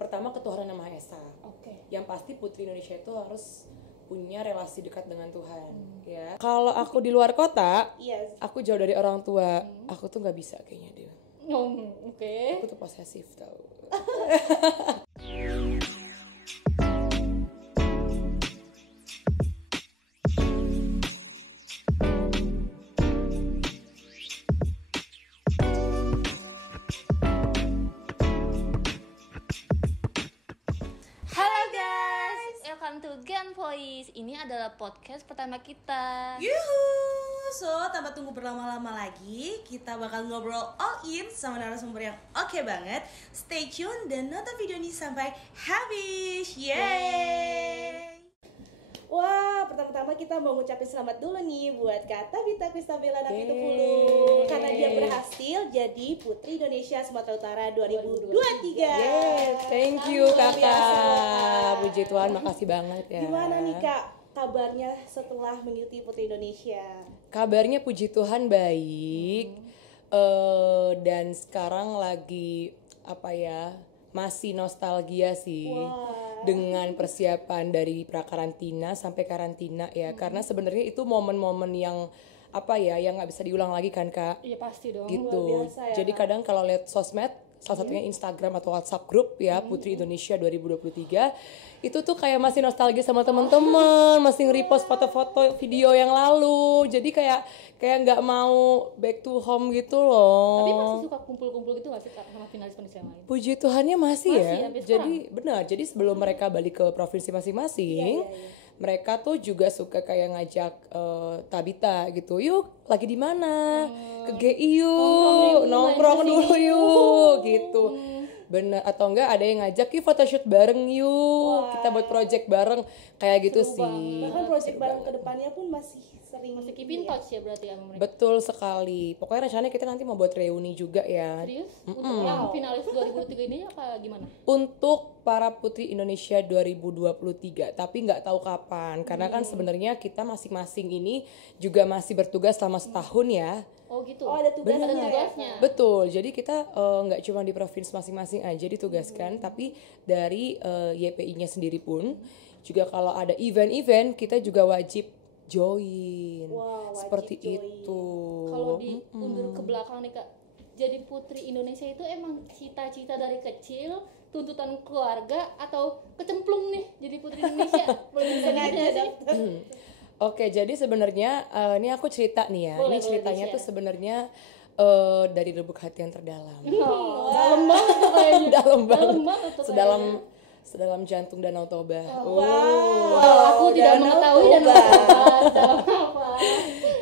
Pertama, ketuhanan yang Maha Esa. Oke. Yang pasti putri Indonesia itu harus punya relasi dekat dengan Tuhan, ya. Kalau aku di luar kota, aku jauh dari orang tua, aku tuh nggak bisa kayaknya dia. Oke. Aku tuh posesif tau. Halo guys, welcome to Gen Voice. Ini adalah podcast pertama kita. Yuhu, so tanpa tunggu berlama-lama lagi, kita bakal ngobrol all in sama narasumber yang oke banget. Stay tune dan nonton video ini sampai habis. Yeay! Wah, pertama-tama kita mau ngucapin selamat dulu nih buat Kak Tabita Kristabella Napitupulu Yeay. karena dia berhasil jadi Putri Indonesia Sumatera Utara 2023. Yes, thank you Luar biasa, kakak. Kak. Puji Tuhan, makasih banget ya. Gimana nih Kak kabarnya setelah mengikuti Putri Indonesia? Kabarnya puji Tuhan baik. Dan sekarang lagi masih nostalgia sih. Wah. Dengan persiapan dari prakarantina sampai karantina ya, karena sebenarnya itu momen-momen yang yang nggak bisa diulang lagi kan kak. Iya pasti dong. Gitu. Luar biasa ya, Jadi Kak. kadang kalau lihat sosmed, salah satunya Instagram atau WhatsApp grup ya, Putri Indonesia 2023, itu tuh kayak masih nostalgia sama teman-teman, masih nge-repost foto-foto video yang lalu. Jadi kayak nggak mau back to home gitu loh. Tapi masih suka kumpul-kumpul gitu nggak sih Kak, sama finalis-finalis yang lain? Puji Tuhannya masih ya. sampai Jadi benar. Jadi sebelum mereka balik ke provinsi masing-masing, mereka tuh juga suka kayak ngajak Tabita gitu. Yuk, lagi di mana? Ke GI yuk, nongkrong dulu yuk gitu. Bener, atau enggak ada yang ngajak yuk photoshoot bareng yuk. Kita buat project bareng kayak gitu sih. Bahkan proyek bareng ke depannya pun masih sering Keep in touch ya berarti ya sama mereka. Betul sekali. Pokoknya rencananya kita nanti mau buat reuni juga ya. Serius? Untuk yang finalis 2023 ini apa gimana? Untuk para Putri Indonesia 2023, tapi nggak tahu kapan, karena kan sebenarnya kita masing-masing ini juga masih bertugas selama setahun ya. Oh gitu. Oh, ada tugasnya. Ada tugasnya. Betul, jadi kita nggak cuma di provinsi masing-masing aja ditugaskan, tapi dari YPI-nya sendiri pun juga kalau ada event-event kita juga wajib join. Wah, wajib seperti join. itu. Kalau diundur ke belakang nih Kak, jadi Putri Indonesia itu emang cita-cita dari kecil, tuntutan keluarga, atau kecemplung nih jadi Putri Indonesia? Boleh sengaja sih? Oke, jadi sebenarnya ini aku cerita nih ya. Boleh, Ini ceritanya boleh tuh sebenarnya dari lubuk hati yang terdalam. Dalam banget tuh kayaknya. Dalam banget. banget tuh Sedalam jantung Danau Toba. Aku tidak mengetahui dan apa.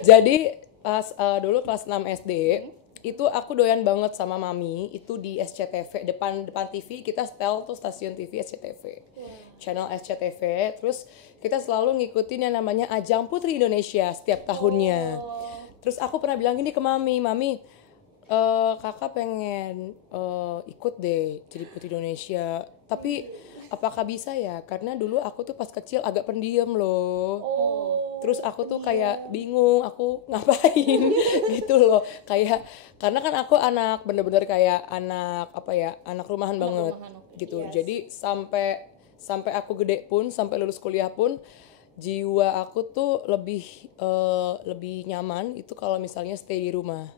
Jadi pas dulu kelas 6 SD, itu aku doyan banget sama mami, itu di SCTV, depan TV kita setel tuh stasiun TV SCTV. Channel SCTV, terus kita selalu ngikutin yang namanya Ajang Putri Indonesia setiap tahunnya. Terus aku pernah bilang gini ke mami, kakak pengen ikut deh jadi Putri Indonesia, tapi apakah bisa ya? Karena dulu aku tuh pas kecil agak pendiam loh. Terus aku tuh kayak bingung aku ngapain gitu loh. Kayak karena kan aku anak bener-bener kayak anak anak rumahan banget gitu. Jadi sampai aku gede pun, sampai lulus kuliah pun, jiwa aku tuh lebih nyaman itu kalau misalnya stay di rumah.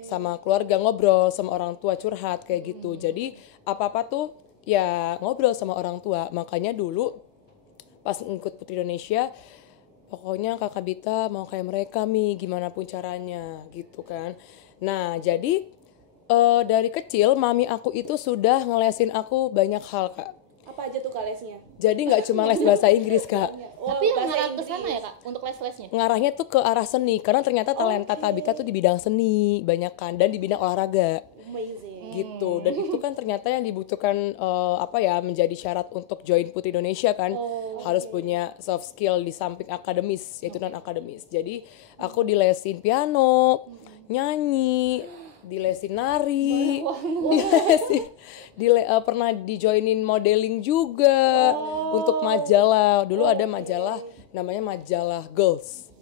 Sama keluarga, ngobrol sama orang tua, curhat kayak gitu. Jadi apa-apa tuh ya ngobrol sama orang tua. Makanya dulu pas ngikut Putri Indonesia, pokoknya kakak Bita mau kayak mereka gimana pun caranya gitu kan. Nah jadi dari kecil mami aku itu sudah ngelesin aku banyak hal kak. Apa aja tuh Kak lesnya? Jadi nggak cuma les bahasa Inggris kak. Tapi yang ngarah ke sana ya Kak untuk les-lesnya? Ngarahnya tuh ke arah seni, karena ternyata talenta Tabita tuh di bidang seni banyak kan, dan di bidang olahraga. Amazing. Gitu. Dan itu kan ternyata yang dibutuhkan menjadi syarat untuk join Putri Indonesia kan, harus punya soft skill di samping akademis, yaitu non akademis. Jadi aku dilesin piano, nyanyi, dilesin nari, pernah dijoinin modeling juga untuk majalah. Dulu ada majalah namanya majalah Girls.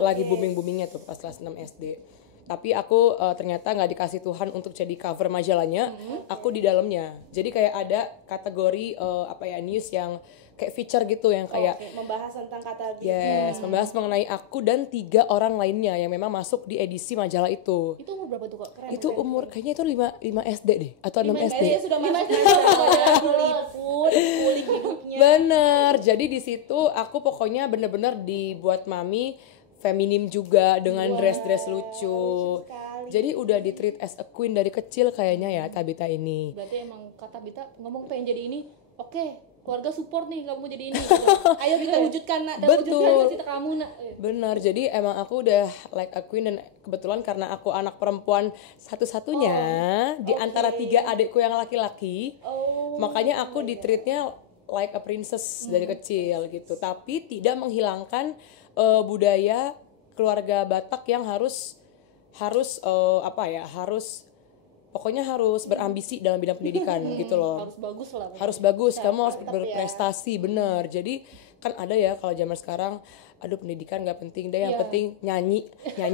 Lagi booming-boomingnya tuh pas kelas 6 SD. Tapi aku ternyata nggak dikasih Tuhan untuk jadi cover majalahnya, aku di dalamnya. Jadi kayak ada kategori news yang kayak feature gitu yang kayak membahas tentang kata membahas mengenai aku dan 3 orang lainnya yang memang masuk di edisi majalah itu. Itu umur berapa tuh kak? Keren. Itu umur kayaknya itu 5 SD deh atau 6 SD. Dia sudah masuk diliput, kulik hidupnya. Bener. Jadi di situ aku pokoknya bener-bener dibuat mami feminim juga dengan dress-dress lucu. Jadi udah di treat as a queen dari kecil kayaknya ya Tabita ini. Berarti emang kata Bita ngomong pengen jadi ini, oke, keluarga support nih kamu jadi ini. Ayo kita wujudkan nak, Betul. Wujudkan cita kamu nak. Benar, jadi emang aku udah like a queen dan kebetulan karena aku anak perempuan satu-satunya di antara 3 adikku yang laki-laki, makanya aku di treatnya like a princess dari kecil gitu. Tapi tidak menghilangkan budaya keluarga Batak yang harus pokoknya harus berambisi dalam bidang pendidikan gitu loh. Harus bagus lah. Harus bagus, kamu harus berprestasi, bener. Jadi kan ada ya kalau zaman sekarang, aduh pendidikan nggak penting deh, yang penting nyanyi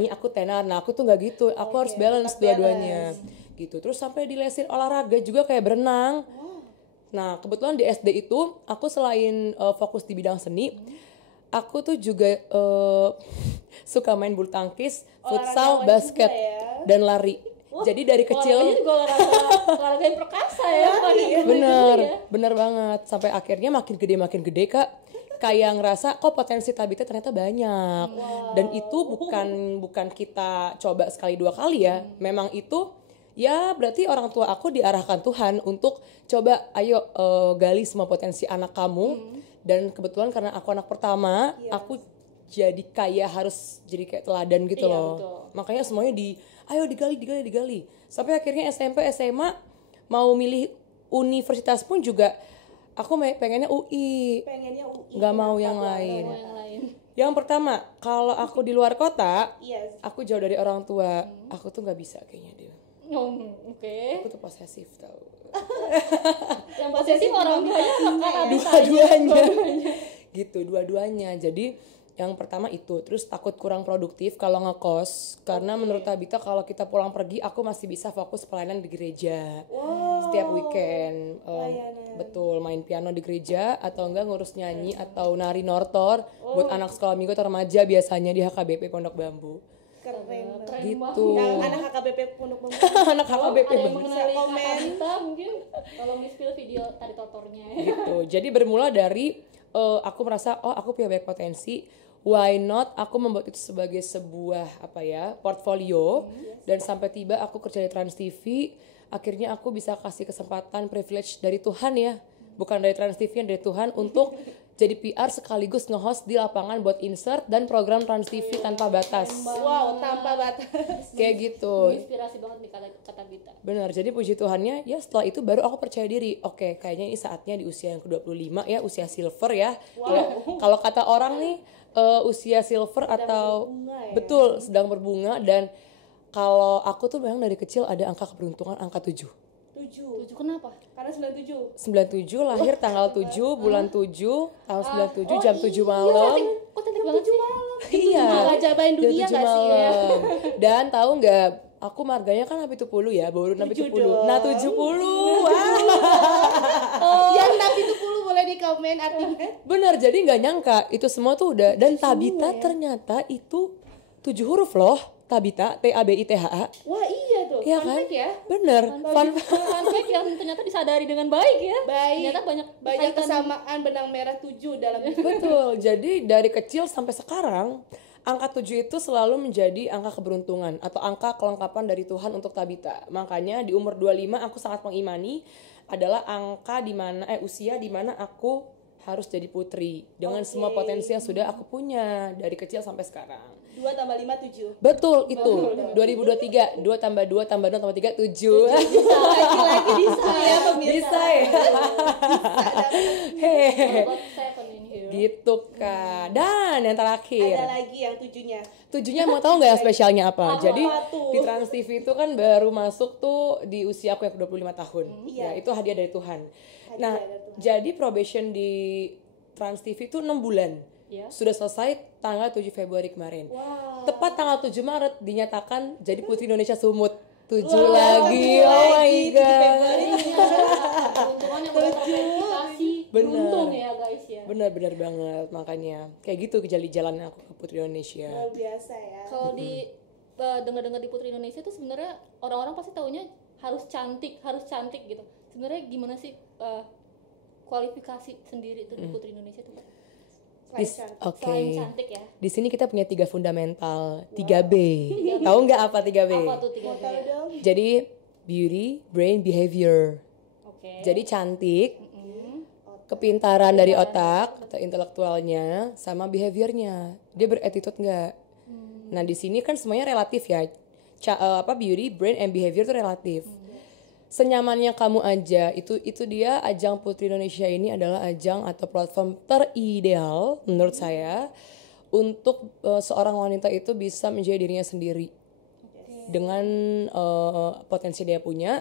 aku tenar. Nah aku tuh nggak gitu, aku harus balance dua-duanya gitu. Terus sampai dilesin olahraga juga kayak berenang. Nah kebetulan di SD itu aku selain fokus di bidang seni, aku tuh juga suka main bulu tangkis, futsal, basket, dan lari. Jadi dari kecil olahraganya juga olahraga yang perkasa ya. bener banget. Sampai akhirnya makin gede Kak, kayak ngerasa kok potensi Tabita ternyata banyak. Dan itu bukan kita coba sekali 2 kali ya. Memang itu ya berarti orang tua aku diarahkan Tuhan untuk coba ayo gali semua potensi anak kamu. Dan kebetulan karena aku anak pertama, aku jadi kayak harus jadi kayak teladan gitu loh. Betul. Makanya semuanya ayo digali. Sampai akhirnya SMP, SMA mau milih universitas pun juga aku pengennya UI. Nggak mau yang lain. Yang pertama, kalau aku di luar kota, aku jauh dari orang tua. Aku tuh nggak bisa kayaknya dia. Oke. Aku tuh posesif tau. Yang posesif orang tuanya apa? Dua-duanya. Gitu, dua-duanya. Jadi yang pertama itu, terus takut kurang produktif kalau ngekos, karena menurut Tabita kalau kita pulang pergi aku masih bisa fokus pelayanan di gereja. Setiap weekend betul main piano di gereja atau enggak ngurus nyanyi atau nari nortor buat anak sekolah minggu atau remaja biasanya di HKBP Pondok Bambu. Keren Gitu. Anak HKBP Pondok Bambu. Anak HKBP Ada yang Bambu. mengenali Kak Bita mungkin tolong di-spill video tari totornya. Gitu. Jadi bermula dari aku merasa aku punya banyak potensi, why not aku membuat itu sebagai sebuah portfolio. Dan sampai tiba aku kerja di Trans TV, akhirnya aku bisa kasih kesempatan privilege dari Tuhan ya, bukan dari Trans TV, yang dari Tuhan untuk jadi PR sekaligus nge-host di lapangan buat insert dan program Trans TV tanpa batas. Wow, tanpa batas. Kayak gitu. Inspirasi banget nih kata Bita. Benar, jadi puji Tuhannya ya setelah itu baru aku percaya diri. Oke, kayaknya ini saatnya di usia yang ke-25 ya, usia silver ya. Kalau kata orang nih usia silver sedang atau betul sedang berbunga. Dan kalau aku tuh memang dari kecil ada angka keberuntungan angka 7. 7 kenapa? Karena 97 lahir tanggal 7 bulan 7 tahun 97 jam 7 malam. Kok cantik banget sih? Iya. Ngajabain dunia jam 7 gak sih? malam. Dan tahu nggak? Aku marganya kan nabi 70 ya, baru nabi 70. Nah 70. Yang nabi 70 boleh di komen artinya. Bener, jadi nggak nyangka itu semua tuh udah. Dan Tabita ternyata itu 7 huruf loh. Tabita, T-A-B-I-T-H-A. Wah iya tuh, Iya fun kan? fact ya. Bener, Fun fact yang ternyata disadari dengan baik ya. Baik. Ternyata banyak Kesamaan benang merah 7 dalam betul. Jadi dari kecil sampai sekarang angka 7 itu selalu menjadi angka keberuntungan atau angka kelengkapan dari Tuhan untuk Tabita. Makanya di umur 25 aku sangat mengimani adalah angka usia di mana aku harus jadi putri dengan semua potensi yang sudah aku punya dari kecil sampai sekarang. 2 tambah 5 7. Betul itu. 2023 2 tambah 2 tambah 2 tambah 3 7. Lagi-lagi bisa ya pemirsa. Bisa ya. Hehehe. about 7 in here. Gitu Kak. Dan yang terakhir. Ada lagi yang 7-nya. 7-nya mau tahu nggak yang spesialnya apa? Apa Jadi tuh? di Trans TV itu kan baru masuk tuh di usia aku yang ke-25 tahun. Iya. Ya, itu hadiah dari Tuhan. Nah, jadi probation di Trans TV itu 6 bulan. Ya. Sudah selesai tanggal 7 Februari kemarin. Wow. Tepat tanggal 7 Maret dinyatakan jadi Putri Indonesia Sumut. 7 Wah, lagi. Oh my 7 god. Februari. Keuntungan yang udah terverifikasi. Bener. Beruntung ya guys ya. Benar-benar banget, makanya kayak gitu jalan aku ke Putri Indonesia. Luar biasa ya. Kalau di dengar-dengar di Putri Indonesia tuh sebenarnya orang-orang pasti taunya harus cantik gitu. Sebenarnya gimana sih kualifikasi sendiri tuh di Putri Indonesia tuh? Selain cantik. Oke. Selain cantik ya. Di sini kita punya 3 fundamental, 3B. Tahu nggak apa 3B? Apa tuh 3 Mau tahu dong? Jadi beauty, brain, behavior. Oke. Jadi cantik, Mm. kepintaran dari otak atau intelektualnya, sama behaviornya. Dia berattitude nggak? Nah di sini kan semuanya relatif ya. Beauty, brain, and behavior itu relatif. Senyamannya kamu aja, itu dia ajang Putri Indonesia ini adalah ajang atau platform terideal menurut saya untuk seorang wanita itu bisa menjadi dirinya sendiri dengan potensi dia punya,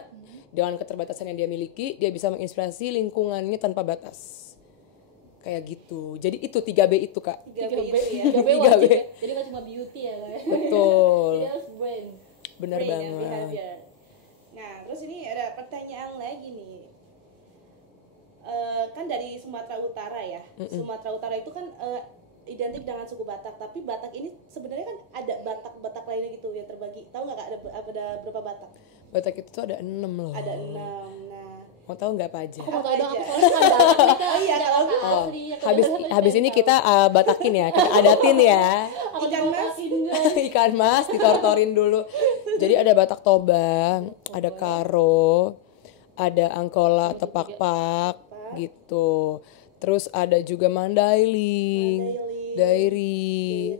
dengan keterbatasan yang dia miliki, dia bisa menginspirasi lingkungannya tanpa batas. Kayak gitu. Jadi itu 3B itu, Kak. 3B 3B itu ya. 3B 3B. wajib ya. Jadi nggak cuma beauty ya guys. Betul. Jadi harus brain. Benar Brain and banget. behavior. Nah, terus ini ada pertanyaan lagi nih. Kan dari Sumatera Utara ya. Sumatera Utara itu kan identik dengan suku Batak, tapi Batak ini sebenarnya kan ada Batak-Batak lainnya gitu yang terbagi. Tahu nggak Kak, ada berapa Batak? Batak itu tuh ada 6 loh. Ada 6. Nah, Mau tahu nggak apa aja? Aku mau tahu dong, aku aja? soalnya kan Batak. Oh iya, kalau aku Oh, asli. Aku habis dengar habis ini kita batakin ya, kita adatin ya. aku Ikan mas. Ikan mas ditortorin dulu. Jadi ada Batak Toba, ada Karo, ada Angkola atau Pak-Pak gitu. Terus ada juga Mandailing, Dairi,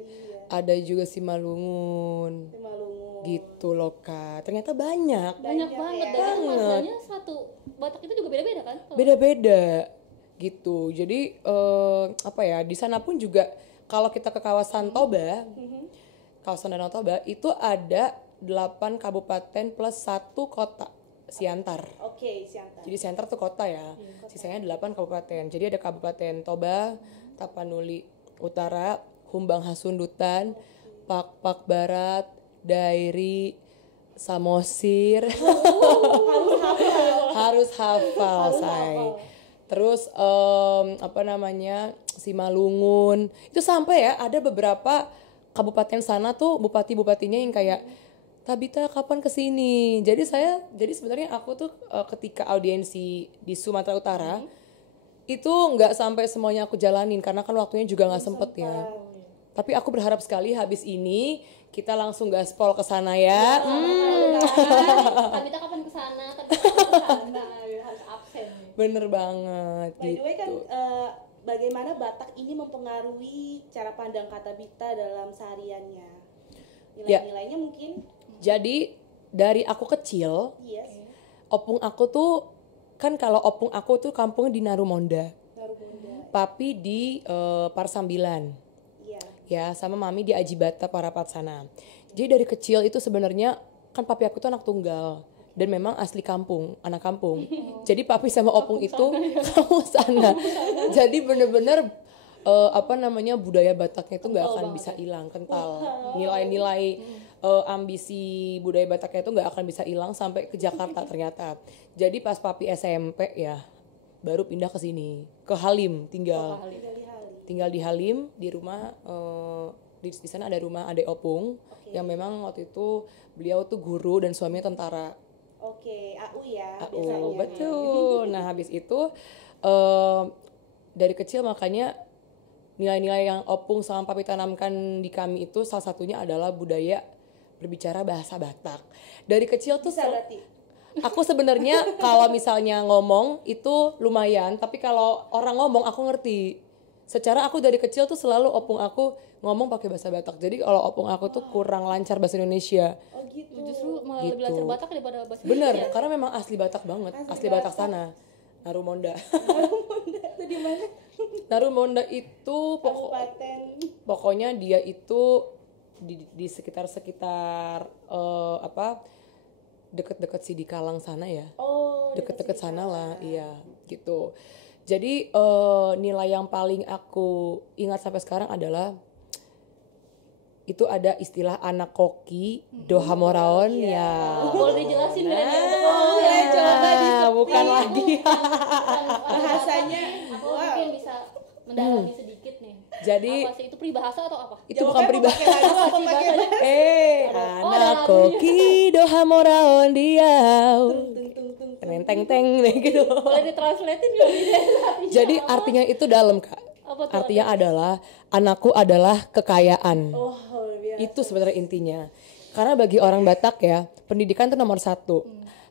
ada juga Simalungun. Simalungun. Gitu loh Kak. Ternyata banyak. banyak banget ya. dan itu marganya satu Batak itu juga beda-beda kan? Kalau- Beda-beda gitu. Jadi apa ya, di sana pun juga kalau kita ke kawasan Toba, kawasan Danau Toba itu ada 8 kabupaten plus 1 kota, Siantar. Oke, Siantar. Jadi Siantar tuh kota ya, sisanya 8 kabupaten. Jadi ada Kabupaten Toba, Tapanuli Utara, Humbang Hasundutan, Pak Barat, Dairi, Samosir. Harus hafal, say. Terus apa namanya, Simalungun. Itu sampai ya ada beberapa kabupaten sana tuh bupati-bupatinya yang kayak Tabita kapan kesini. Jadi sebenarnya aku tuh ketika audiensi di Sumatera Utara itu nggak sampai semuanya aku jalanin karena kan waktunya juga nggak sempet ya. Tapi aku berharap sekali habis ini kita langsung gaspol ke sana ya. Tabita kapan kesana? Tabita kapan kesana? Harus absen. Bener banget By the gitu. way kan bagaimana Batak ini mempengaruhi cara pandang Kata Bita dalam sehariannya? Nilai-nilainya mungkin? Jadi dari aku kecil, Yes. opung aku tuh kan kalau opung aku tuh kampungnya di Narumonda, Marunda. papi di Parsambilan. Iya. Ya, sama mami di Ajibata Parapat sana. Jadi dari kecil itu sebenarnya kan papi aku tuh anak tunggal dan memang asli kampung, anak kampung. Jadi papi sama opung itu kampung sana. Jadi bener-bener apa namanya, budaya Bataknya itu nggak akan bisa hilang, kental. Nilai-nilai ambisi budaya Bataknya itu nggak akan bisa hilang sampai ke Jakarta ternyata. Jadi pas papi SMP ya baru pindah ke sini, ke Halim tinggal. Tinggal di Halim, di rumah di sana ada rumah adek opung yang memang waktu itu beliau tuh guru dan suaminya tentara. Oke, AU ya AU, biasanya. betul. Nah habis itu dari kecil makanya nilai-nilai yang opung sama papi tanamkan di kami itu salah satunya adalah budaya berbicara bahasa Batak. Dari kecil tuh Bisa berarti. aku sebenarnya kalau misalnya ngomong itu lumayan, tapi kalau orang ngomong aku ngerti. Secara aku dari kecil tuh selalu opung aku ngomong pakai bahasa Batak. Jadi kalau opung aku tuh kurang lancar bahasa Indonesia. Oh gitu. Justru malah lebih Gitu. lancar Batak daripada bahasa Bener, Indonesia. karena memang asli Batak banget, asli Batak sana. Narumonda. Itu di mana? Narumonda itu Kabupaten. pokoknya dia itu di sekitar apa deket-deket Sidikalang sana ya. Oh, Deket-deket sana lah, iya gitu. Jadi nilai yang paling aku ingat sampai sekarang adalah itu ada istilah anak koki dohamoraon ya. Boleh dijelasin nggak nih? Bukan lagi. Bahasanya, Aku mungkin bisa mendalami sedikit nih. Jadi Apa sih itu peribahasa atau apa? itu bukan pribadi. apa pakai Anak koki dohamoraon diau. Teng teng teng gitu. Boleh ditranslatein nggak nih? Jadi artinya itu dalam, Kak. Apa tuh? Artinya adalah anakku adalah kekayaan. Oh, luar biasa. Itu sebenarnya intinya. Karena bagi orang Batak ya, pendidikan itu nomor 1.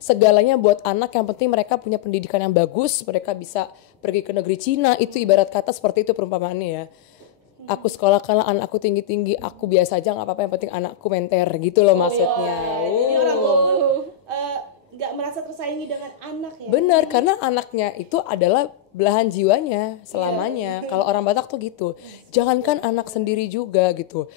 Segalanya buat anak, yang penting mereka punya pendidikan yang bagus, mereka bisa pergi ke negeri Cina, itu ibarat kata seperti itu perumpamaannya ya. Aku sekolahkanlah anakku tinggi-tinggi, aku biasa aja nggak apa-apa, yang penting anakku menter gitu loh maksudnya. Jadi orang tua pun nggak merasa tersaingi dengan anak ya. Bener, karena anaknya itu adalah belahan jiwanya selamanya. Kalau orang Batak tuh gitu. Jangankan anak sendiri juga gitu.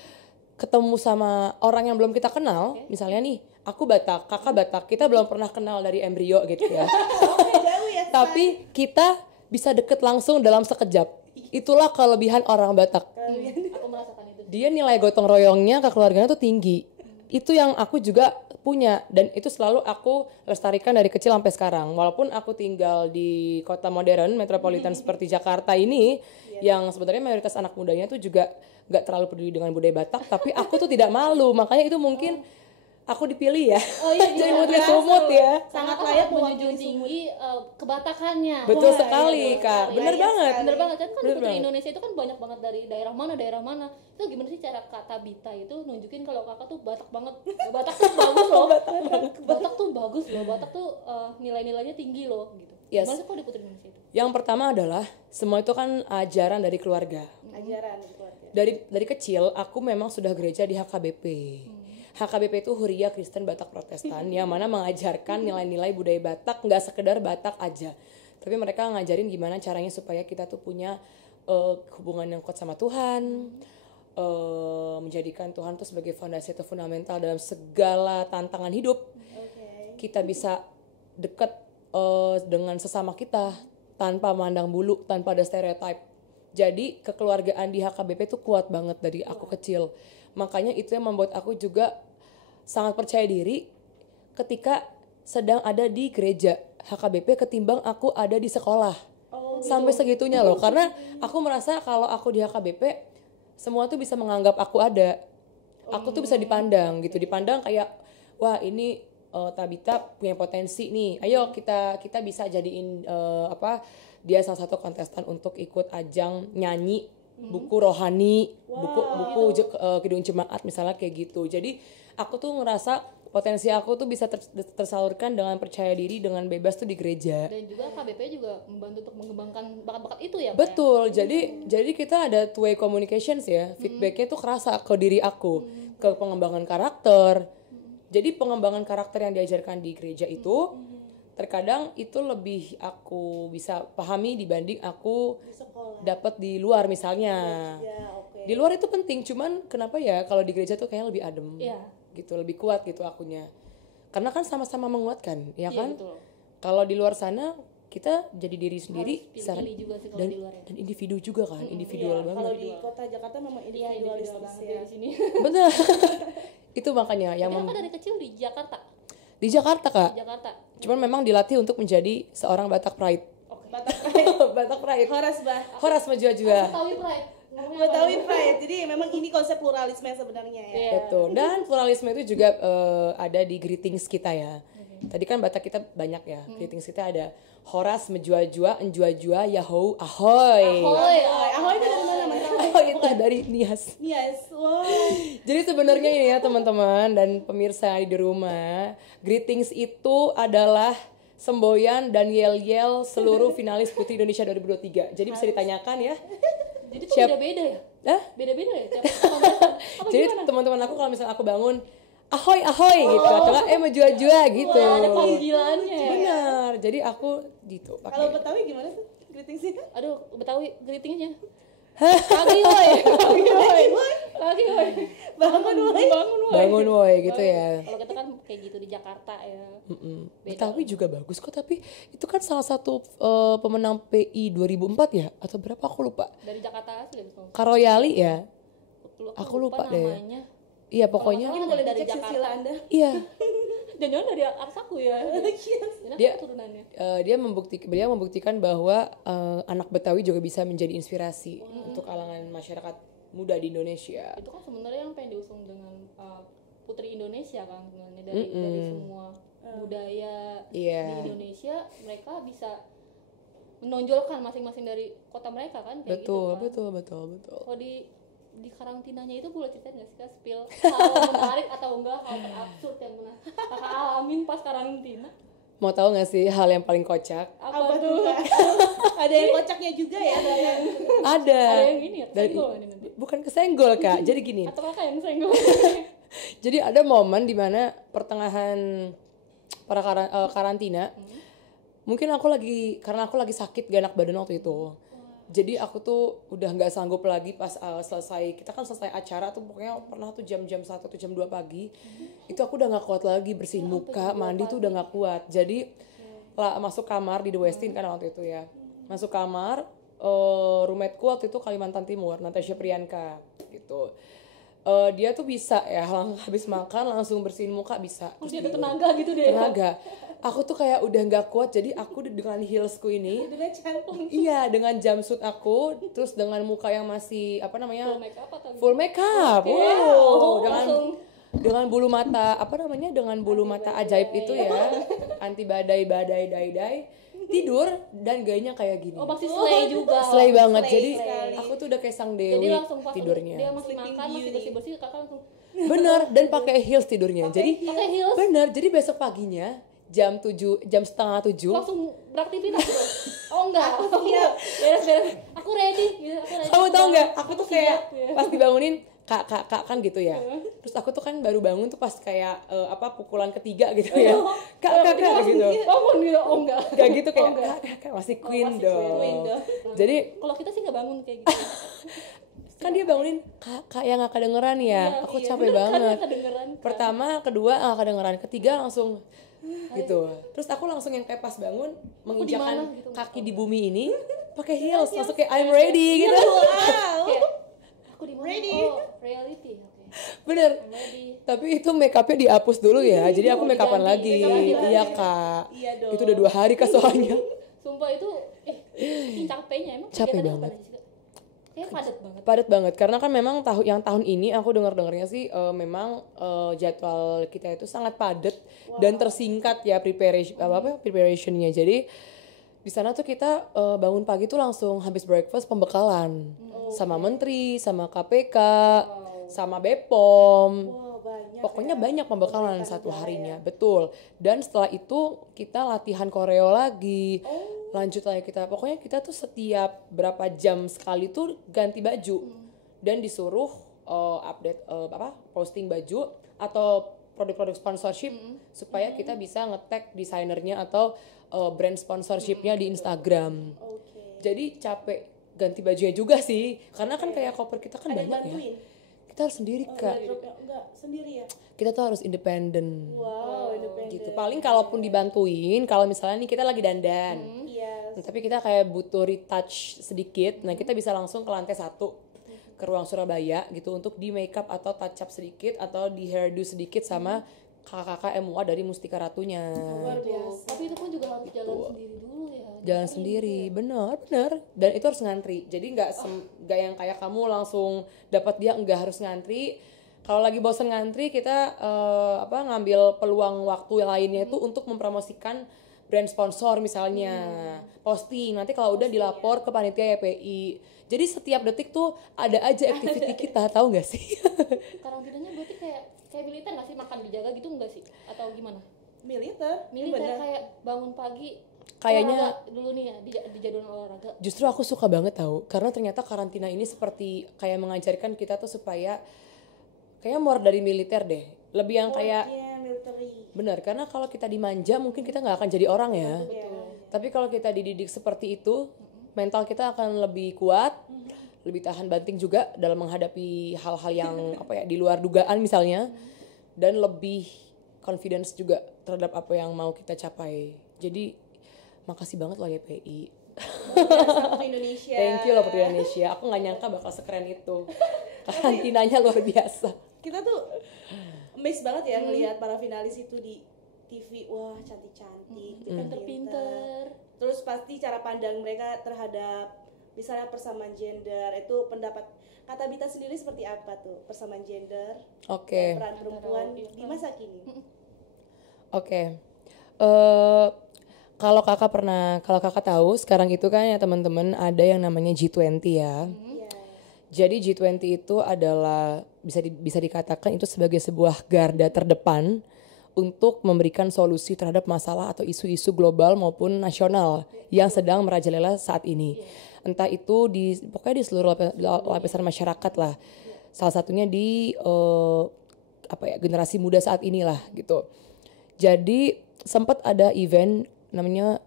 Ketemu sama orang yang belum kita kenal, misalnya nih, aku Batak, kakak Batak, kita belum pernah kenal dari embrio gitu ya. Jauh ya. Tapi kita bisa deket langsung dalam sekejap. Itulah kelebihan orang Batak. Aku merasakan itu. Dia nilai gotong royongnya ke keluarganya tuh tinggi. Itu yang aku juga punya, dan itu selalu aku lestarikan dari kecil sampai sekarang. Walaupun aku tinggal di kota modern metropolitan seperti Jakarta ini, yang sebenarnya mayoritas anak mudanya tuh juga nggak terlalu peduli dengan budaya Batak, tapi aku tuh tidak malu. Makanya itu mungkin aku dipilih ya. Jadi putri sumut ya. Sangat Karena layak menjunjung mewakili tinggi kebatakannya. Betul Wah, sekali, iya, Kak. luar Bener biasa banget. sekali. Bener banget kan Bener Putri banget. Indonesia itu kan banyak banget dari daerah mana. Itu gimana sih cara Kak Tabita itu nunjukin kalau kakak tuh Batak banget. Batak tuh bagus loh. Batak tuh bagus loh. Batak tuh nilai-nilainya tinggi loh gitu. Yes. Gimana sih kok di Putri Indonesia itu? Yang pertama adalah semua itu kan ajaran dari keluarga. Ajaran keluarga. Dari kecil aku memang sudah gereja di HKBP. HKBP itu Huria Kristen Batak Protestan yang mana mengajarkan nilai-nilai budaya Batak, nggak sekedar Batak aja. Tapi mereka ngajarin gimana caranya supaya kita tuh punya hubungan yang kuat sama Tuhan, menjadikan Tuhan tuh sebagai fondasi atau fundamental dalam segala tantangan hidup. Kita bisa dekat dengan sesama kita tanpa mandang bulu, tanpa ada stereotip. Jadi kekeluargaan di HKBP itu kuat banget dari aku kecil. Makanya itu yang membuat aku juga sangat percaya diri ketika sedang ada di gereja HKBP ketimbang aku ada di sekolah. Sampai segitunya loh. Karena aku merasa kalau aku di HKBP semua tuh bisa menganggap aku ada. Aku tuh bisa dipandang gitu. Dipandang kayak, wah ini Tabita punya potensi nih. Ayo kita bisa jadiin dia salah satu kontestan untuk ikut ajang nyanyi buku rohani, buku Kidung Jemaat misalnya kayak gitu. Jadi aku tuh ngerasa potensi aku tuh bisa tersalurkan dengan percaya diri, dengan bebas tuh di gereja. Dan juga KBP juga membantu untuk mengembangkan bakat-bakat itu ya, Mbak? Betul. Jadi kita ada two way communications ya. Feedbacknya tuh kerasa ke diri aku, ke pengembangan karakter. Jadi pengembangan karakter yang diajarkan di gereja itu terkadang itu lebih aku bisa pahami dibanding aku dapat di luar misalnya. Di luar itu penting, cuman kenapa ya kalau di gereja tuh kayaknya lebih adem. Gitu, lebih kuat gitu akunya. Karena kan sama-sama menguatkan, ya kan? Betul. Kalau di luar sana kita jadi diri sendiri Pilih-pilih juga sih kalau di luar ya. dan individu juga kan, individual banget. Kalau di kota Jakarta memang individualis banget ya. di sini. Bener. Itu makanya yang Kakak dari kecil di Jakarta. di Jakarta, Kak. Di Jakarta. Cuman memang dilatih untuk menjadi seorang Batak Pride. Batak Pride. Batak Pride. Horas Majua-jua. Betawi Pride. Betawi Pride. Jadi memang ini konsep pluralisme sebenarnya ya. Betul. Dan pluralisme itu juga ada di greetings kita ya. Tadi kan Batak kita banyak ya. Greetings kita ada Horas Majua-jua, Enjua-jua, Yahoo, Ahoy. Ahoy itu dari mana, Mas? Ahoy itu dari Nias. Yes. Wow. Jadi sebenarnya ini ya teman-teman dan pemirsa di rumah, greetings itu adalah semboyan dan yel-yel seluruh finalis Putri Indonesia 2023. Jadi bisa ditanyakan ya. Jadi itu beda-beda ya? Beda-beda ya? Jadi teman-teman aku kalau misalnya aku bangun, ahoy ahoy gitu, atau enggak Majua-jua gitu. Wah, ada panggilannya ya? Benar. Jadi aku gitu pakai. Kalau Betawi gimana tuh greetingsnya? Aduh, Betawi greetingnya. Pagi woi. Pagi woi. Bangun woi. Bangun woi gitu ya. Kalau kita kan kayak gitu di Jakarta ya. Beda. Betawi juga bagus kok, tapi itu kan salah satu pemenang PI 2004 ya atau berapa aku lupa. Dari Jakarta asli betul. Karoyali ya. Aku lupa deh. namanya. Iya pokoknya. Mungkin boleh dari Cek Jakarta. silsilah Anda. Iya. Jangan-jangan dari Arsaku ya. Ini Dia- aku turunannya. Dia membuktikan bahwa anak Betawi juga bisa menjadi inspirasi untuk kalangan masyarakat muda di Indonesia. Itu kan sebenarnya yang pengen diusung dengan Putri Indonesia kan sebenarnya dari semua budaya Iya. di Indonesia, mereka bisa menonjolkan masing-masing dari kota mereka kan kayak Betul, gitu kan. betul. Kalau di karantinanya itu boleh ceritain nggak sih Kak, spill hal menarik atau enggak hal terabsurd yang pernah kakak alamin pas karantina? Mau tahu nggak sih hal yang paling kocak? Apa tuh? Ada yang kocaknya juga ya. Ada. Ada yang ini ya, Dari- kesenggol ini nanti. bukan kesenggol Kak. Jadi gini. Atau kakak yang senggol? Jadi ada momen di mana pertengahan karantina, mungkin karena aku lagi sakit gak enak badan waktu itu. Jadi aku tuh udah nggak sanggup lagi pas kita kan selesai acara tuh pokoknya pernah tuh jam-jam 1 atau jam 2 pagi. Itu aku udah nggak kuat lagi bersihin muka, mandi tuh udah nggak kuat. Jadi masuk kamar di The Westin kan waktu itu ya. Masuk kamar, roommateku waktu itu Kalimantan Timur, Natasha Priyanka gitu. Dia tuh bisa ya habis makan langsung bersihin muka bisa. Terus dia ada tenaga gitu deh. Tenaga. Aku tuh kayak udah nggak kuat, jadi aku dengan heelsku ini, Udah cantik. iya dengan jumpsuit aku, terus dengan muka yang masih apa namanya Full make up atau full makeup, dengan bulu mata apa namanya dengan bulu mata ajaib itu ya, anti badai dai tidur dan gayanya kayak gini. Oh masih slay juga. Slay banget, slay jadi sekali. aku tuh udah kayak sang Jadi dewi langsung pas tidurnya. dia masih Sleeping makan, masih Beauty. bersih-bersih, kakak langsung Bener, dan pakai heels tidurnya. Jadi pakai heels, bener, jadi besok paginya jam setengah 7 langsung beraktivitas bro. Oh enggak, Aku siap. beres-beres. Aku ready, gitu. Aku ready. kamu tau nggak aku tuh kayak siap, ya. pas dibangunin kak kan gitu ya, terus aku tuh kan baru bangun tuh pas kayak pukulan ketiga gitu ya, kak gitu, Bangun gitu, oh enggak. gak gitu kayak Oh, enggak. kak masih queen masih dong. queen dong. Jadi Kalau kita sih nggak bangun kayak gitu. kan dia bangunin kak yang gak kedengeran ya, aku capek bener kan, banget. nggak kedengeran kan. Pertama, kedua gak kedengeran, ketiga langsung gitu. Terus aku langsung yang kayak pas bangun menginjakan gitu? kaki di bumi ini pakai heels, langsung kayak I'm ready gitu. Wow. Kayak, aku di mana? Ready. Oh, reality. Oke. Bener. I'm ready. Tapi itu make upnya dihapus dulu ya, jadi aku make upan lagi. diganti. Iya kak. Iya dong. Itu udah 2 hari kak soalnya. Sumpah itu saking capeknya emang Capek kegiatannya banget. apa aja sih, Kak? Kayak padat banget. Padat banget karena kan memang tahun ini aku dengarnya sih memang jadwal kita itu sangat padat dan tersingkat ya preparationnya. Jadi di sana tuh kita bangun pagi tuh langsung habis breakfast pembekalan sama menteri, sama KPK, sama BPOM. Wow, banyak. Pokoknya banyak pembekalan satu harinya, betul. Dan setelah itu kita latihan koreo lagi, lanjut lagi pokoknya kita tuh setiap berapa jam sekali tuh ganti baju dan disuruh update posting baju atau produk-produk sponsorship supaya kita bisa nge-tag desainernya atau brand sponsorshipnya di Instagram. Oke. Jadi capek ganti bajunya juga sih, karena kan kayak koper kita kan Ada yang banyak ya. bantuin? Kita harus sendiri kak. Enggak, sendiri ya. Kita tuh harus independen Wow, independen. gitu. Paling kalaupun dibantuin kalau misalnya nih kita lagi dandan Iya. nah, tapi kita kayak butuh retouch sedikit, nah kita bisa langsung ke lantai 1 ke ruang Surabaya gitu untuk di makeup atau touch up sedikit atau di hairdo sedikit sama kakak-kakak MUA dari Mustika Ratunya. Luar biasa. Tapi itu pun juga harus jalan sendiri dulu ya. Jalan sendiri, bener dan itu harus ngantri. Jadi nggak yang kayak kamu langsung dapat dia, nggak harus ngantri. Kalau lagi bosan ngantri kita ngambil peluang waktu lainnya itu untuk mempromosikan brand sponsor misalnya, posting nanti kalau udah dilapor ke panitia YPI. Jadi setiap detik tuh ada aja activity kita, tahu nggak sih? Karantinanya berarti kayak militer nggak sih, makan dijaga gitu nggak sih atau gimana? Militer. Militer Bener. kayak bangun pagi Kayaknya olahraga dulu nih ya di jadwal olahraga. justru aku suka banget tahu karena ternyata karantina ini seperti kayak mengajarkan kita tuh supaya kayaknya more dari militer deh, lebih yang kayak Iya, military. benar, karena kalau kita dimanja mungkin kita nggak akan jadi orang ya. Iya. Tapi kalau kita dididik seperti itu, mental kita akan lebih kuat, lebih tahan banting juga dalam menghadapi hal-hal yang di luar dugaan misalnya, dan lebih confidence juga terhadap apa yang mau kita capai. Jadi makasih banget loh YPI. Biasa Putri Indonesia. Thank you loh Putri Indonesia. Aku nggak nyangka bakal sekeren itu. Karantinanya luar biasa. Kita tuh amazed banget ya ngelihat para finalis itu di TV. Wah, cantik-cantik, Pinter-pinter. Terus pasti cara pandang mereka terhadap misalnya persamaan gender itu pendapat Kata Bita sendiri seperti apa tuh persamaan gender Oke. dan peran perempuan di masa kini? Oke. Kalau kakak tahu sekarang itu kan ya teman-teman ada yang namanya G20 ya. Iya. Jadi G20 itu adalah bisa dikatakan itu sebagai sebuah garda terdepan untuk memberikan solusi terhadap masalah atau isu-isu global maupun nasional yang sedang merajalela saat ini. Entah itu pokoknya di seluruh lapisan masyarakat lah. Salah satunya di generasi muda saat inilah gitu. Jadi sempat ada event namanya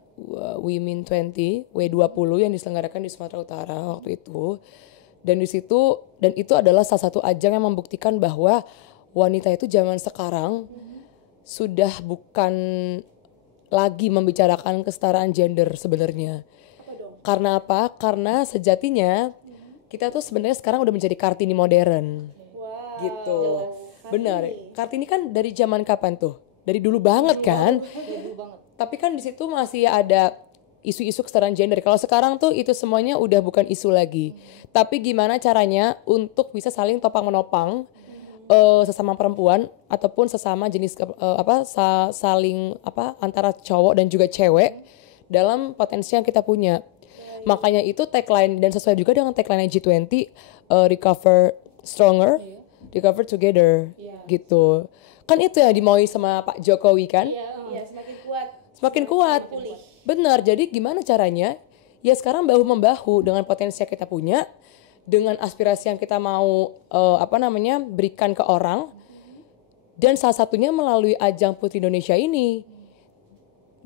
Women 20 W20 yang diselenggarakan di Sumatera Utara waktu itu. Dan itu adalah salah satu ajang yang membuktikan bahwa wanita itu zaman sekarang sudah bukan lagi membicarakan kesetaraan gender sebenarnya. Karena apa? Karena sejatinya kita tuh sebenarnya sekarang udah menjadi Kartini modern. Wow. Gitu. Benar. Kartini kan dari zaman kapan tuh? Dari dulu banget kan? Dulu banget. Tapi kan di situ masih ada isu-isu kesetaraan gender. Kalau sekarang tuh itu semuanya udah bukan isu lagi. Tapi gimana caranya untuk bisa saling topang menopang sesama perempuan ataupun sesama jenis saling antara cowok dan juga cewek dalam potensi yang kita punya. Makanya itu tagline dan sesuai juga dengan tagline G20 recover stronger, recover together gitu. Kan itu yang dimaui sama Pak Jokowi kan? Iya, semakin kuat. Semakin kuat. Benar. Jadi gimana caranya? Ya sekarang bahu-membahu dengan potensi yang kita punya, dengan aspirasi yang kita mau berikan ke orang. Dan salah satunya melalui ajang Putri Indonesia ini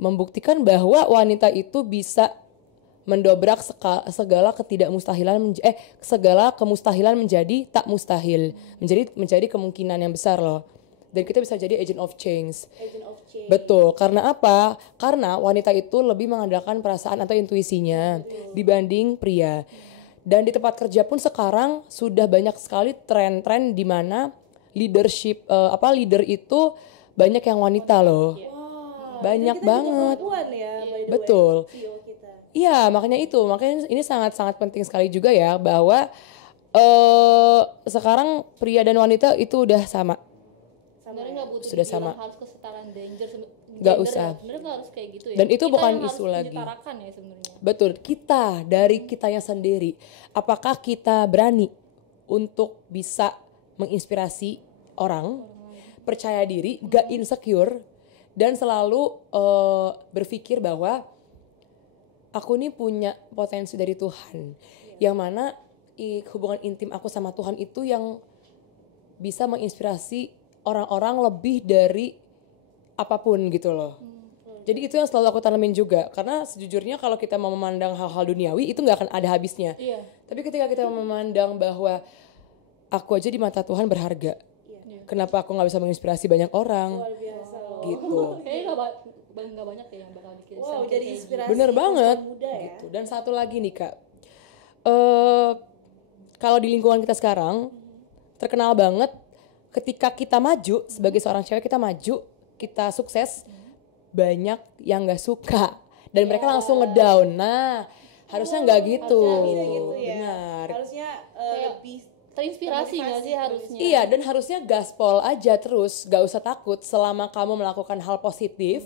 membuktikan bahwa wanita itu bisa mendobrak segala kemustahilan menjadi tak mustahil, menjadi kemungkinan yang besar loh. Dan kita bisa jadi agent of change. Betul. Karena apa? Karena wanita itu lebih mengandalkan perasaan atau intuisinya dibanding pria. Dan di tempat kerja pun sekarang sudah banyak sekali tren-tren di mana leader itu banyak yang wanita loh. Banyak Kita banget. juga perempuan ya, by the Betul. way, CEO kita. Iya, makanya ini sangat-sangat penting sekali juga ya bahwa sekarang pria dan wanita itu udah sama. Sebenarnya nggak butuh Sudah dibilang sama. harus kesetaraan gender Nggak usah. Sebenarnya nggak harus kayak gitu ya. Dan itu Kita bukan yang isu harus lagi. menyetarakan ya sebenarnya. Betul, dari kitanya sendiri. Apakah kita berani untuk bisa menginspirasi orang, percaya diri, gak insecure, dan selalu berpikir bahwa aku nih punya potensi dari Tuhan. Yang mana hubungan intim aku sama Tuhan itu yang bisa menginspirasi orang-orang lebih dari apapun gitu loh. Jadi itu yang selalu aku tanamin juga. Karena sejujurnya kalau kita mau memandang hal-hal duniawi itu gak akan ada habisnya. Iya. Tapi ketika kita memandang bahwa aku aja di mata Tuhan berharga. Kenapa aku gak bisa menginspirasi banyak orang? Luar biasa loh. Gitu. Kayaknya nggak banyak ya yang bakal bikin Wow, jadi inspirasi Bener banget. perempuan muda ya. Gitu. Dan satu lagi nih Kak. Kalau di lingkungan kita sekarang terkenal banget ketika kita maju sebagai seorang cewek, kita maju, kita sukses, banyak yang nggak suka dan mereka langsung ngedown. Nah, harusnya nggak gitu. Harusnya gitu ya. Benar. Harusnya lebih terinspirasi nggak sih harusnya? Iya, dan harusnya gaspol aja terus, gak usah takut selama kamu melakukan hal positif,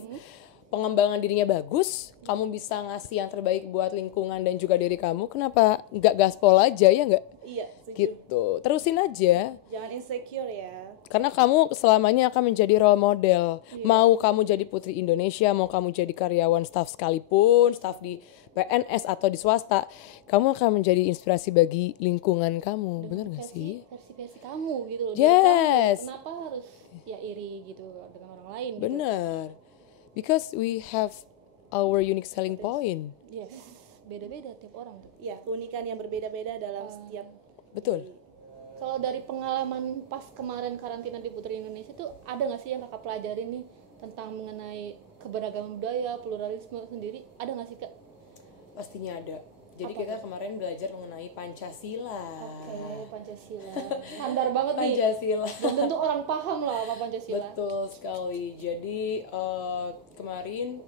pengembangan dirinya bagus, kamu bisa ngasih yang terbaik buat lingkungan dan juga diri kamu. Kenapa nggak gaspol aja ya nggak? Iya, setuju. Gitu, terusin aja. Jangan insecure ya. Karena kamu selamanya akan menjadi role model. Mau kamu jadi Putri Indonesia, mau kamu jadi karyawan staff sekalipun, staff di PNS atau di swasta, kamu akan menjadi inspirasi bagi lingkungan kamu. Benar gak sih? Versi kamu gitu loh. Yes. Kenapa harus ya iri gitu dengan orang lain? Gitu. Benar. Because we have our unique selling point. Yes. Beda-beda tiap orang tuh. Iya, keunikan yang berbeda-beda dalam setiap Betul. Kalau dari pengalaman pas kemarin karantina di Putri Indonesia tuh ada nggak sih yang kakak pelajarin nih tentang mengenai keberagaman budaya, pluralisme sendiri? Ada nggak sih kak? Pastinya ada. Jadi Apa kita kemarin belajar mengenai Pancasila. Oke, Pancasila. Standar banget nih. Pancasila. Belum tentu orang paham lah apa Pancasila. Betul sekali. Jadi kemarin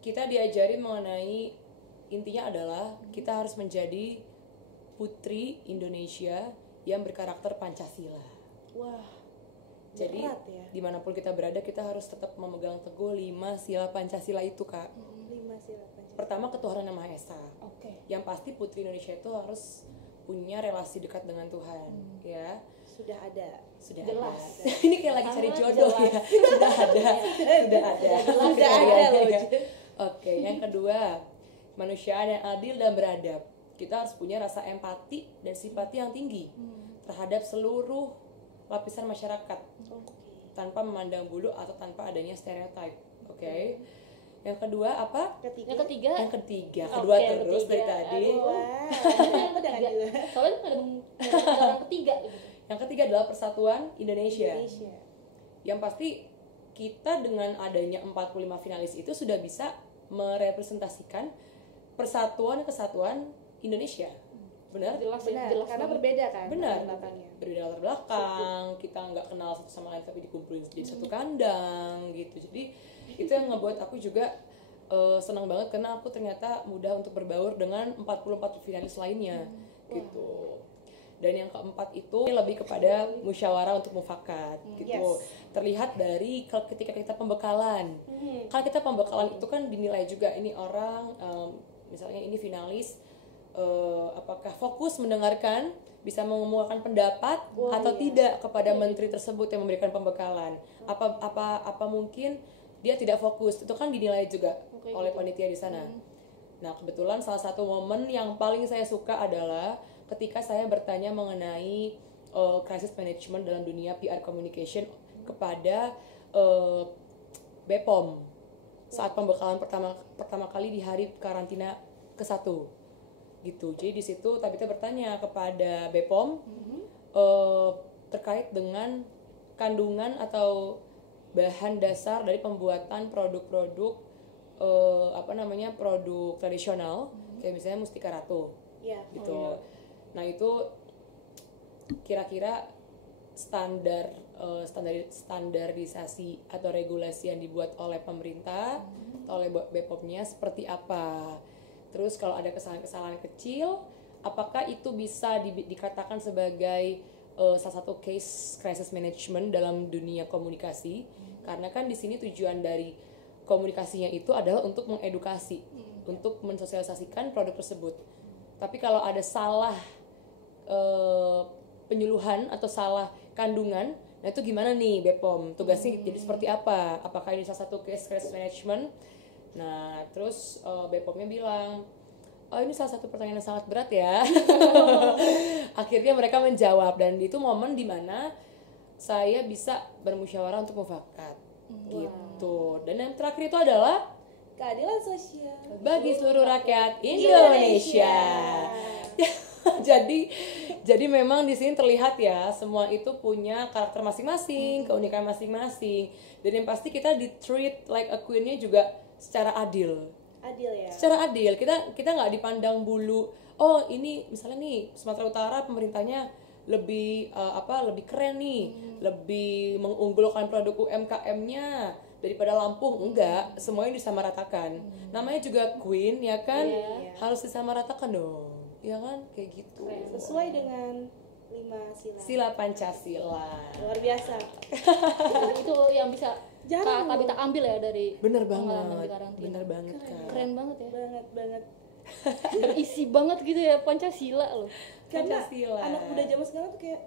kita diajarin mengenai, intinya adalah kita harus menjadi putri Indonesia yang berkarakter Pancasila. Wah, Jadi berat ya. dimanapun kita berada kita harus tetap memegang teguh 5 sila Pancasila itu, Kak. 5 sila Pancasila. Pertama, ketuhanan yang Maha Esa. Oke. Yang pasti putri Indonesia itu harus punya relasi dekat dengan Tuhan, ya. Sudah ada. Sudah Jelas. ada. Ini kayak lagi cari Sangat jodoh jelas. ya. Sudah ada. Sudah ada. Sudah Oke, ada ya, loh. ya. Oke, yang kedua, kemanusiaan yang adil dan beradab. Kita harus punya rasa empati dan simpati yang tinggi terhadap seluruh lapisan masyarakat Oke. tanpa memandang bulu atau tanpa adanya stereotip. Oke. Yang kedua apa? Ketiga. Yang ketiga. Yang ketiga, kedua Oke, terus dari ketiga. tadi. Aduh. Wah, aku dengan Ketiga. juga. Soalnya ada orang ketiga gitu. Yang ketiga adalah persatuan Indonesia. Indonesia. Yang pasti kita dengan adanya 45 finalis itu sudah bisa merepresentasikan persatuan dan kesatuan Indonesia. Benar? Jelas ya, Benar, jelas karena banget. berbeda kan Benar. latar belakangnya. Berbeda latar belakang, kita nggak kenal satu sama lain tapi dikumpulin jadi satu kandang gitu. Jadi itu yang ngebuat aku juga senang banget karena aku ternyata mudah untuk berbaur dengan 44 finalis lainnya gitu. Dan yang keempat itu lebih kepada musyawarah untuk mufakat gitu. Yes. Terlihat dari ketika kita pembekalan. Kalau kita pembekalan itu kan dinilai juga ini orang misalnya ini finalis apakah fokus mendengarkan, bisa mengemukakan pendapat atau tidak kepada menteri tersebut yang memberikan pembekalan. Apa mungkin dia tidak fokus, itu kan dinilai juga oleh panitia di sana. Nah, kebetulan salah satu momen yang paling saya suka adalah ketika saya bertanya mengenai crisis management dalam dunia PR communication kepada BPOM saat pembekalan pertama kali di hari karantina ke-1 gitu. Jadi di situ Tabita bertanya kepada BPOM terkait dengan kandungan atau bahan dasar dari pembuatan produk-produk produk tradisional kayak misalnya Mustika Ratu Iya. gitu. Nah itu kira-kira standarisasi atau regulasi yang dibuat oleh pemerintah atau oleh BPOM-nya seperti apa? Terus kalau ada kesalahan-kesalahan kecil, apakah itu bisa dikatakan sebagai salah satu case crisis management dalam dunia komunikasi? Karena kan di sini tujuan dari komunikasinya itu adalah untuk mengedukasi, untuk mensosialisasikan produk tersebut. Tapi kalau ada salah penyuluhan atau salah kandungan, nah itu gimana nih BPOM? Tugasnya jadi seperti apa? Apakah ini salah satu case crisis management? Nah, terus BPOM-nya bilang, oh ini salah satu pertanyaan yang sangat berat ya. Akhirnya mereka menjawab dan itu momen dimana saya bisa bermusyawarah untuk mufakat gitu. Dan yang terakhir itu adalah Keadilan sosial bagi seluruh rakyat Indonesia. jadi memang di sini terlihat ya semua itu punya karakter masing-masing, keunikan masing-masing. Dan yang pasti kita di-treat like a queen-nya juga secara adil. Adil ya. Secara adil, kita nggak dipandang bulu. Oh, ini misalnya nih Sumatera Utara pemerintahnya lebih lebih keren nih, lebih mengunggulkan produk UMKM-nya daripada Lampung. Enggak, semuanya disamaratakan. Namanya juga queen ya kan, harus disamaratakan dong. Ya kan, kayak gitu. Sesuai dengan 5 sila. Sila Pancasila. Luar biasa. Itu yang bisa Jarang Kak Tabita ambil ya dari Bener pengalaman di banget, karantina. bener banget Kak. Keren banget ya. Banget. Berisi banget gitu ya Pancasila loh. Karena Pancasila. anak muda zaman sekarang tuh kayak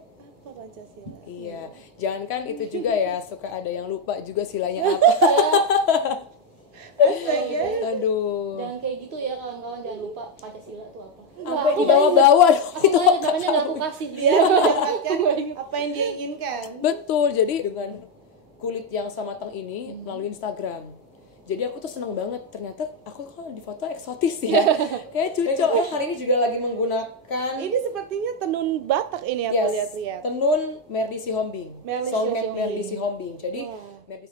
apa Pancasila? Iya, jangankan itu juga ya, suka ada yang lupa juga silanya apa. Astaga. Aduh. Jangan kayak gitu ya kawan-kawan, jangan lupa Pancasila itu apa. Apa dibawa-bawa dong Aku itu. main makanya udah aku kasih Dia mendapatkan apa yang dia inginkan. Betul, jadi dengan kulit yang sama matang ini melalui Instagram Jadi aku tuh seneng banget, ternyata aku kalau di foto eksotis ya. Kayak cocok. Hari ini juga lagi menggunakan Ini sepertinya tenun Batak ini aku lihat-lihat. tenun Merdi Sihombing. Merdi Soulmate Sihombing. Merdi Sihombing. Jadi Wah. Merdi